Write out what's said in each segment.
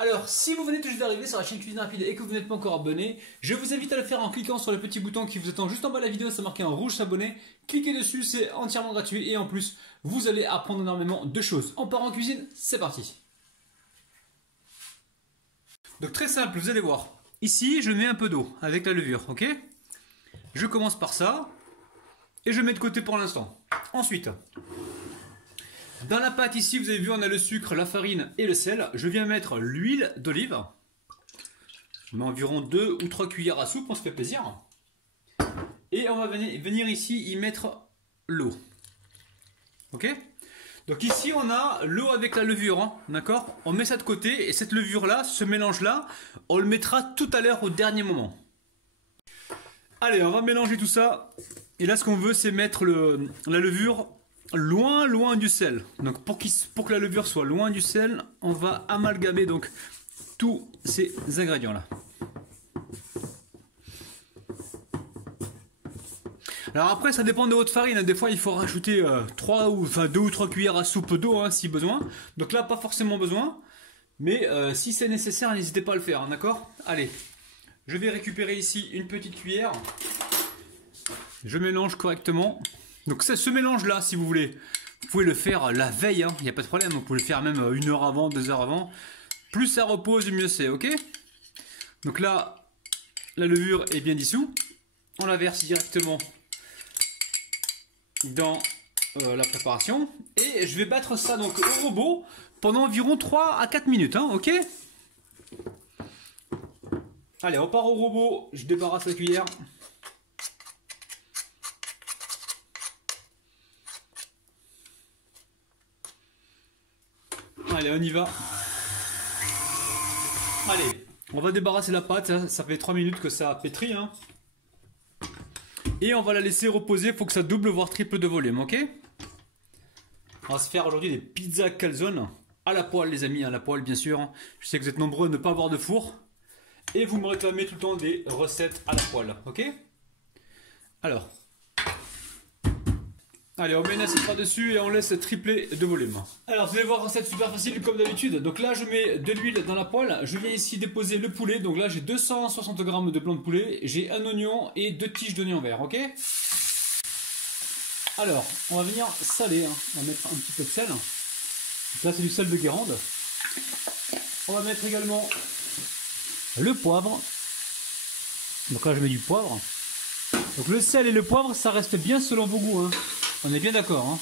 Alors, si vous venez tout juste d'arriver sur la chaîne Cuisine Rapide et que vous n'êtes pas encore abonné, je vous invite à le faire en cliquant sur le petit bouton qui vous attend juste en bas de la vidéo, c'est marqué en rouge s'abonner. Cliquez dessus, c'est entièrement gratuit et en plus, vous allez apprendre énormément de choses. On part en cuisine, c'est parti. Donc très simple, vous allez voir. Ici, je mets un peu d'eau avec la levure, ok? Je commence par ça et je mets de côté pour l'instant. Ensuite, dans la pâte ici, vous avez vu, on a le sucre, la farine et le sel. Je viens mettre l'huile d'olive. Je mets environ 2 ou 3 cuillères à soupe, on se fait plaisir. Et on va venir ici y mettre l'eau. Ok? Donc ici, on a l'eau avec la levure, hein, d'accord? On met ça de côté et cette levure-là, ce mélange-là, on le mettra tout à l'heure au dernier moment. Allez, on va mélanger tout ça. Et là, ce qu'on veut, c'est mettre la levure loin du sel. Donc pour que la levure soit loin du sel, on va amalgamer donc tous ces ingrédients là. Alors après ça dépend de votre farine, des fois il faut rajouter 2 ou 3 cuillères à soupe d'eau hein, si besoin. Donc là pas forcément besoin, mais si c'est nécessaire n'hésitez pas à le faire, hein, d'accord? Allez, je vais récupérer ici une petite cuillère. Je mélange correctement. Donc c'est ce mélange là si vous voulez, vous pouvez le faire la veille, il n'y a pas de problème, vous pouvez le faire même 1 heure avant, 2 heures avant. Plus ça repose, mieux c'est, ok? Donc là, la levure est bien dissoute. On la verse directement dans la préparation. Et je vais battre ça donc au robot pendant environ 3 à 4 minutes, hein, ok? Allez, on part au robot, je débarrasse la cuillère. Allez, on y va. Allez, on va débarrasser la pâte. Hein. Ça fait 3 minutes que ça pétrit. Hein. Et on va la laisser reposer. Il faut que ça double, voire triple de volume. Ok? On va se faire aujourd'hui des pizzas calzone à la poêle, les amis. À la poêle, bien sûr. Je sais que vous êtes nombreux à ne pas avoir de four. Et vous me réclamez tout le temps des recettes à la poêle. Ok? Alors. Allez, on met une assiette par-dessus et on laisse tripler de volume. Alors, vous allez voir, recette super facile comme d'habitude. Donc là, je mets de l'huile dans la poêle. Je viens ici déposer le poulet. Donc là, j'ai 260 g de blanc de poulet. J'ai un oignon et 2 tiges d'oignon vert, ok? Alors, on va venir saler. Hein. On va mettre un petit peu de sel. Donc là, c'est du sel de Guérande. On va mettre également le poivre. Donc là, je mets du poivre. Donc le sel et le poivre, ça reste bien selon vos goûts. Hein. On est bien d'accord. Hein.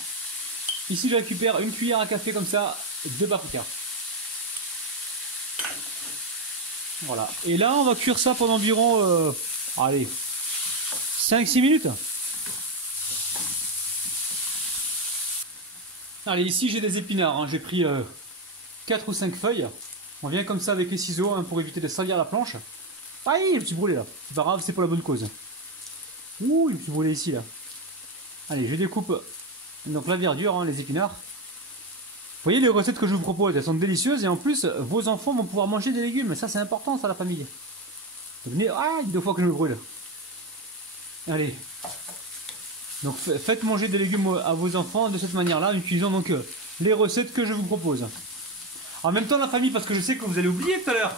Ici, je récupère une cuillère à café comme ça de paprika. Voilà. Et là, on va cuire ça pendant environ, allez, 5-6 minutes. Allez, ici, j'ai des épinards. Hein. J'ai pris 4 ou 5 feuilles. On vient comme ça avec les ciseaux hein, pour éviter de salir la planche. Aïe, le petit brûlé là. C'est pas grave, c'est pour la bonne cause. Ouh, le petit brûlé ici là. Allez, je découpe donc la verdure, hein, les épinards. Vous voyez les recettes que je vous propose, elles sont délicieuses et en plus, vos enfants vont pouvoir manger des légumes. Ça, c'est important, ça, la famille. Venez, ah, 2 fois que je me brûle. Allez. Donc, faites manger des légumes à vos enfants de cette manière-là, en utilisant donc les recettes que je vous propose. En même temps, la famille, parce que je sais que vous allez oublier tout à l'heure.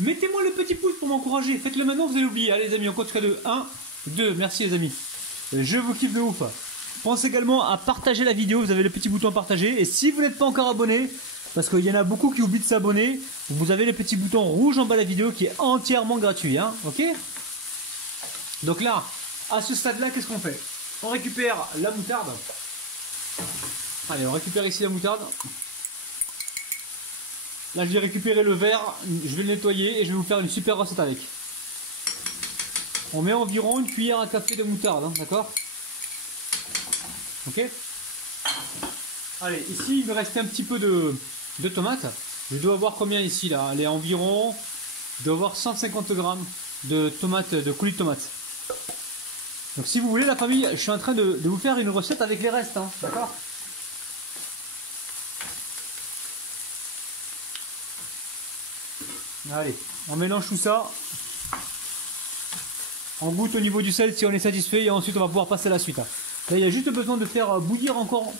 Mettez-moi le petit pouce pour m'encourager. Faites-le maintenant, vous allez oublier. Allez, les amis, on compte jusqu'à 2. 1, 2. Merci, les amis. Je vous kiffe de ouf. Pensez également à partager la vidéo, vous avez le petit bouton partager. Et si vous n'êtes pas encore abonné, parce qu'il y en a beaucoup qui oublient de s'abonner, vous avez le petit bouton rouge en bas de la vidéo qui est entièrement gratuit. Hein, ok? Donc là, à ce stade-là, qu'est-ce qu'on fait? On récupère la moutarde. Allez, on récupère ici la moutarde. Là, je vais récupérer le verre, je vais le nettoyer et je vais vous faire une super recette avec. On met environ une cuillère à café de moutarde, hein, d'accord? Ok. Allez, ici il me reste un petit peu de tomates. Je dois avoir combien ici là? Elle est environ, je dois avoir 150 g de tomates, de coulis de tomates. Donc si vous voulez la famille, je suis en train de vous faire une recette avec les restes, hein, d'accord? Allez, on mélange tout ça. On goûte au niveau du sel si on est satisfait et ensuite on va pouvoir passer à la suite. Là, il y a juste besoin de faire bouillir encore,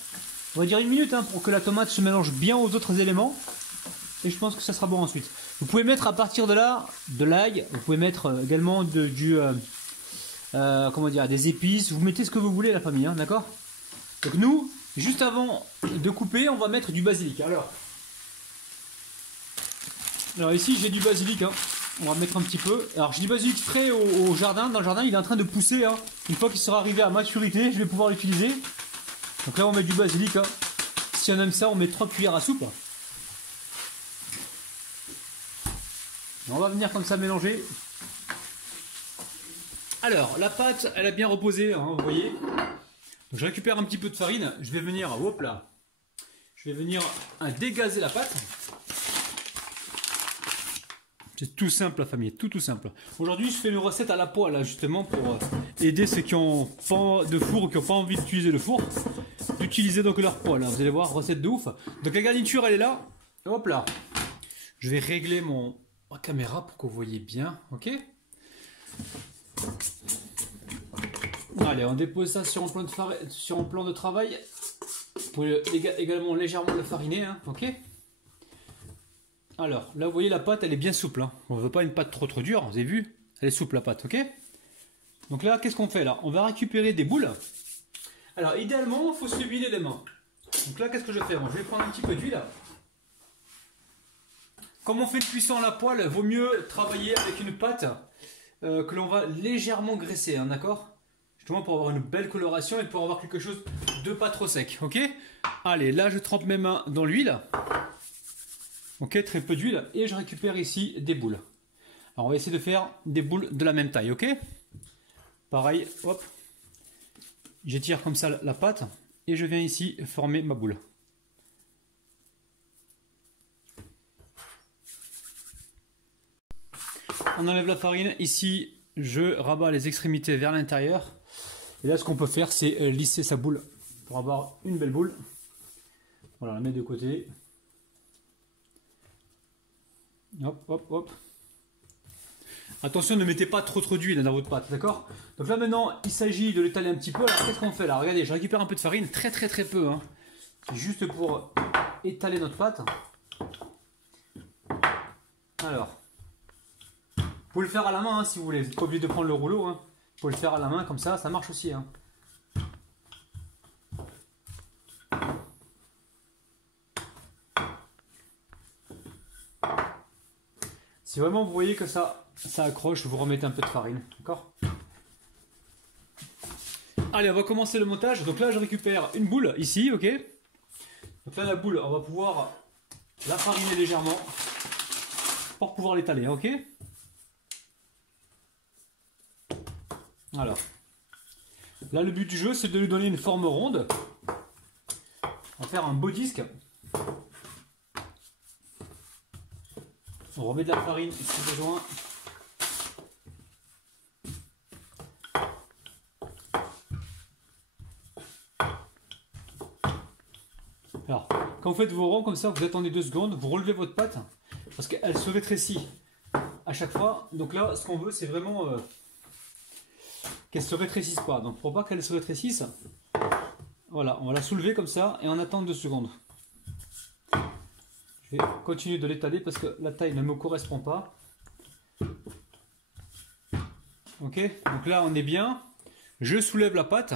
on va dire 1 minute, hein, pour que la tomate se mélange bien aux autres éléments. et je pense que ça sera bon ensuite. Vous pouvez mettre à partir de là de l'ail, vous pouvez mettre également comment dire, des épices, vous mettez ce que vous voulez la famille, hein, d'accord? Donc nous, juste avant de couper, on va mettre du basilic. Alors ici j'ai du basilic, hein. On va mettre un petit peu. Alors j'ai du basilic frais au jardin, dans le jardin il est en train de pousser, hein. Une fois qu'il sera arrivé à maturité, je vais pouvoir l'utiliser. Donc là on met du basilic, hein. Si on aime ça, on met 3 cuillères à soupe. On va venir comme ça mélanger. Alors, la pâte, elle a bien reposé, hein, vous voyez. Donc, je récupère un petit peu de farine. Je vais venir, hop là. Je vais venir dégazer la pâte. C'est tout simple, la famille, tout simple. Aujourd'hui, je fais une recette à la poêle, là, justement, pour aider ceux qui n'ont pas de four ou qui n'ont pas envie d'utiliser le four, d'utiliser donc leur poêle. Hein. Vous allez voir, recette de ouf. Donc, la garniture, elle est là. Hop là. Je vais régler ma caméra pour que vous voyez bien, ok? Allez, on dépose ça sur un plan de travail. Vous pouvez également légèrement le fariner, hein, ok? Alors, là, vous voyez, la pâte, elle est bien souple. Hein. On ne veut pas une pâte trop dure, vous avez vu? Elle est souple, la pâte, ok? Donc là, qu'est-ce qu'on fait là? On va récupérer des boules. Alors, idéalement, il faut se huiler les mains. Donc là, qu'est-ce que je vais faire? Bon, je vais prendre un petit peu d'huile. Comme on fait une cuisson à la poêle, il vaut mieux travailler avec une pâte que l'on va légèrement graisser, hein, d'accord? Justement pour avoir une belle coloration et pour avoir quelque chose de pas trop sec, ok? Allez, là je trempe mes mains dans l'huile. Ok, très peu d'huile. Et je récupère ici des boules. Alors on va essayer de faire des boules de la même taille, ok? Pareil, hop. J'étire comme ça la pâte et je viens ici former ma boule. On enlève la farine. Ici, je rabats les extrémités vers l'intérieur. Et là, ce qu'on peut faire, c'est lisser sa boule pour avoir une belle boule. Voilà, la mettre de côté. Hop, hop, hop. Attention, ne mettez pas trop d'huile dans votre pâte, d'accord? Donc là, maintenant, il s'agit de l'étaler un petit peu. Alors, qu'est-ce qu'on fait là? Regardez, je récupère un peu de farine, très peu. Hein. C'est juste pour étaler notre pâte. Alors, vous pouvez le faire à la main hein, si vous voulez. Vous n'êtes pas obligé de prendre le rouleau. Hein. Vous pouvez le faire à la main comme ça marche aussi. Hein. Si vraiment vous voyez que ça accroche, vous remettez un peu de farine. D'accord? Allez, on va commencer le montage. Donc là, je récupère une boule ici, ok? Donc là, la boule, on va pouvoir la fariner légèrement pour pouvoir l'étaler, ok? Alors, là, le but du jeu, c'est de lui donner une forme ronde. On va faire un beau disque. On remet de la farine si besoin. Alors, quand vous faites vos ronds comme ça, vous attendez 2 secondes, vous relevez votre pâte parce qu'elle se rétrécit à chaque fois. Donc là, ce qu'on veut, c'est vraiment qu'elle se rétrécisse pas. Donc pour pas qu'elle se rétrécisse, voilà, on va la soulever comme ça et on attend 2 secondes. Je vais continuer de l'étaler parce que la taille ne me correspond pas. Ok, donc là on est bien. Je soulève la pâte.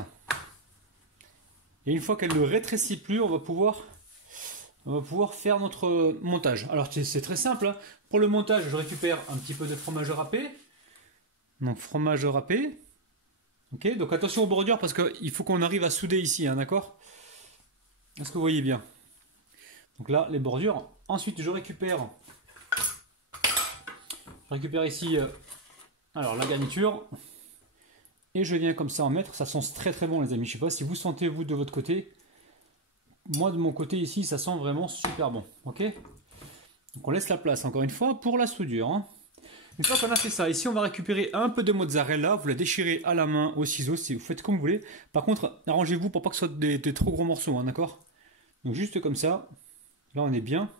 Et une fois qu'elle ne rétrécit plus, on va pouvoir faire notre montage. Alors c'est très simple. Hein. Pour le montage, je récupère un petit peu de fromage râpé. Donc fromage râpé. Ok, donc attention aux bordures parce qu'il faut qu'on arrive à souder ici, hein, d'accord? Est-ce que vous voyez bien? Donc là, les bordures. Ensuite, je récupère ici alors la garniture. Et je viens comme ça en mettre. Ça sent très bon, les amis. Je ne sais pas si vous sentez, vous, de votre côté. Moi, de mon côté, ici, ça sent vraiment super bon. Ok? Donc, on laisse la place, encore une fois, pour la soudure. Hein. Une fois qu'on a fait ça, ici, on va récupérer un peu de mozzarella. Vous la déchirez à la main, au ciseau, si vous faites comme vous voulez. Par contre, arrangez-vous pour pas que ce soit des trop gros morceaux, hein, d'accord? Donc, juste comme ça. Là, on est bien.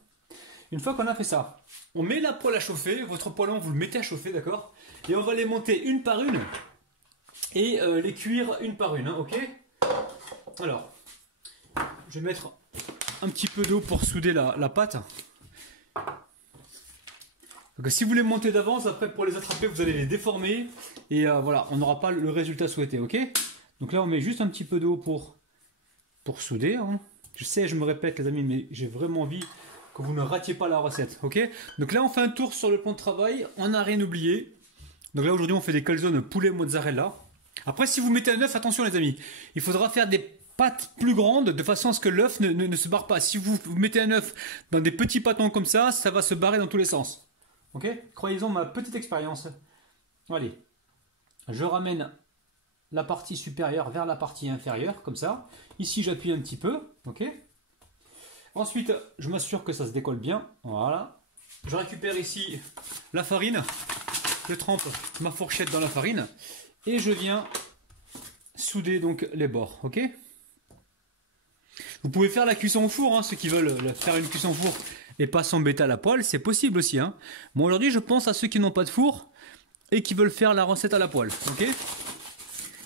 Une fois qu'on a fait ça, on met la poêle à chauffer. Votre poêlon, vous le mettez à chauffer, d'accord? Et on va les monter une par une. Et les cuire une par une, hein, ok? Alors, je vais mettre un petit peu d'eau pour souder la pâte. Donc si vous les montez d'avance, après pour les attraper, vous allez les déformer. Et voilà, on n'aura pas le résultat souhaité, ok? Donc là, on met juste un petit peu d'eau pour souder. Hein. Je sais, je me répète les amis, mais j'ai vraiment envie que vous ne ratiez pas la recette, ok? Donc là, on fait un tour sur le plan de travail, on n'a rien oublié. Donc là, aujourd'hui, on fait des calzones poulet mozzarella. Après, si vous mettez un œuf, attention les amis, il faudra faire des pâtes plus grandes de façon à ce que l'œuf ne se barre pas. Si vous mettez un œuf dans des petits pâtons comme ça va se barrer dans tous les sens. Ok? Croyez-en ma petite expérience. Allez, je ramène la partie supérieure vers la partie inférieure, comme ça. Ici, j'appuie un petit peu, ok? Ensuite, je m'assure que ça se décolle bien, voilà. Je récupère ici la farine, je trempe ma fourchette dans la farine, et je viens souder donc les bords, ok? Vous pouvez faire la cuisson au four, hein, ceux qui veulent faire une cuisson au four et pas s'embêter à la poêle, c'est possible aussi. Hein. Moi aujourd'hui, je pense à ceux qui n'ont pas de four et qui veulent faire la recette à la poêle, ok?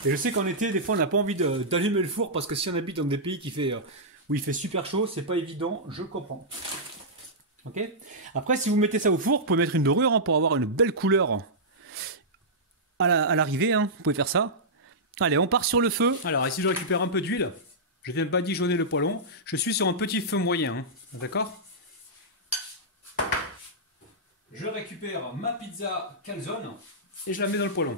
Et je sais qu'en été, des fois, on n'a pas envie d'allumer le four parce que si on habite dans des pays où il fait super chaud, c'est pas évident, je comprends. Ok? Après, si vous mettez ça au four, vous pouvez mettre une dorure hein, pour avoir une belle couleur à l'arrivée. Hein, vous pouvez faire ça. Allez, on part sur le feu. Alors ici, je récupère un peu d'huile. Je viens badigeonner le poêlon. Je suis sur un petit feu moyen. Hein, d'accord? Je récupère ma pizza calzone et je la mets dans le poêlon.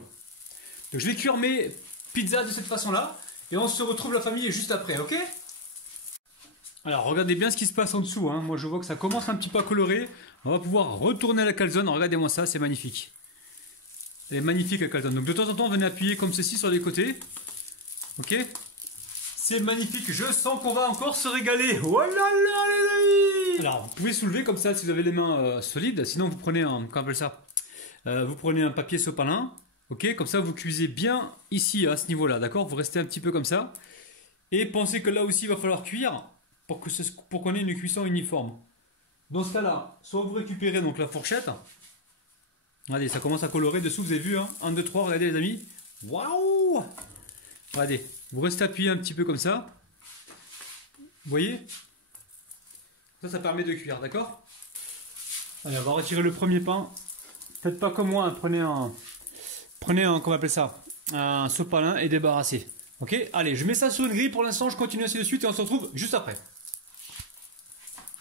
Donc je vais cuire mes pizzas de cette façon-là et on se retrouve la famille juste après, ok? Alors regardez bien ce qui se passe en dessous. Hein. Moi je vois que ça commence un petit peu à colorer. On va pouvoir retourner la calzone. Regardez-moi ça, c'est magnifique. Elle est magnifique la calzone. Donc de temps en temps, venez appuyer comme ceci sur les côtés. Ok? C'est magnifique. Je sens qu'on va encore se régaler. Oh là là les amis! Alors vous pouvez soulever comme ça si vous avez les mains solides. Sinon vous prenez un, comment on appelle ça? Vous prenez un papier sopalin. Ok, comme ça vous cuisez bien ici à ce niveau-là, d'accord? Vous restez un petit peu comme ça. Et pensez que là aussi il va falloir cuire pour qu'on ait une cuisson uniforme. Dans ce cas-là, soit vous récupérez donc la fourchette. Regardez, ça commence à colorer dessous, vous avez vu, hein? 1, 2, 3, regardez les amis. Waouh! Regardez, vous restez appuyé un petit peu comme ça. Vous voyez? Ça permet de cuire, d'accord? Allez, on va retirer le premier pain. Faites pas comme moi, hein, prenez un, comment on appelle ça? Un sopalin et débarrassez. Ok? Allez, je mets ça sur une grille pour l'instant, je continue ainsi de suite et on se retrouve juste après.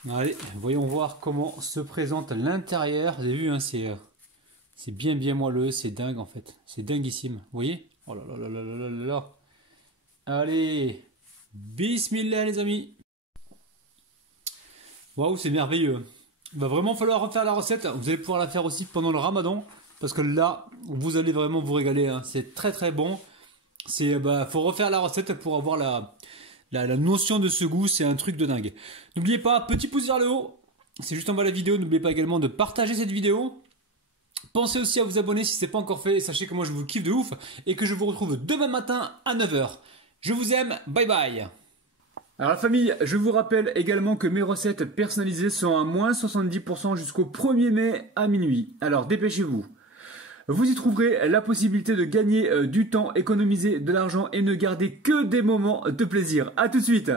Allez, voyons voir comment se présente l'intérieur. Vous avez vu, hein, c'est bien moelleux, c'est dingue en fait. C'est dinguissime, vous voyez? Oh là là là là là là là. Allez, bismillah les amis. Waouh, c'est merveilleux. Il va vraiment falloir refaire la recette. Vous allez pouvoir la faire aussi pendant le ramadan. Parce que là, vous allez vraiment vous régaler. Hein. C'est très très bon. Faut refaire la recette pour avoir la notion de ce goût. C'est un truc de dingue. N'oubliez pas, petit pouce vers le haut. C'est juste en bas de la vidéo. N'oubliez pas également de partager cette vidéo. Pensez aussi à vous abonner si ce n'est pas encore fait. Et sachez que moi je vous kiffe de ouf. Et que je vous retrouve demain matin à 9 h. Je vous aime. Bye bye. Alors la famille, je vous rappelle également que mes recettes personnalisées sont à moins 70% jusqu'au 1er mai à minuit. Alors dépêchez-vous. Vous y trouverez la possibilité de gagner du temps, économiser de l'argent et ne garder que des moments de plaisir. A tout de suite.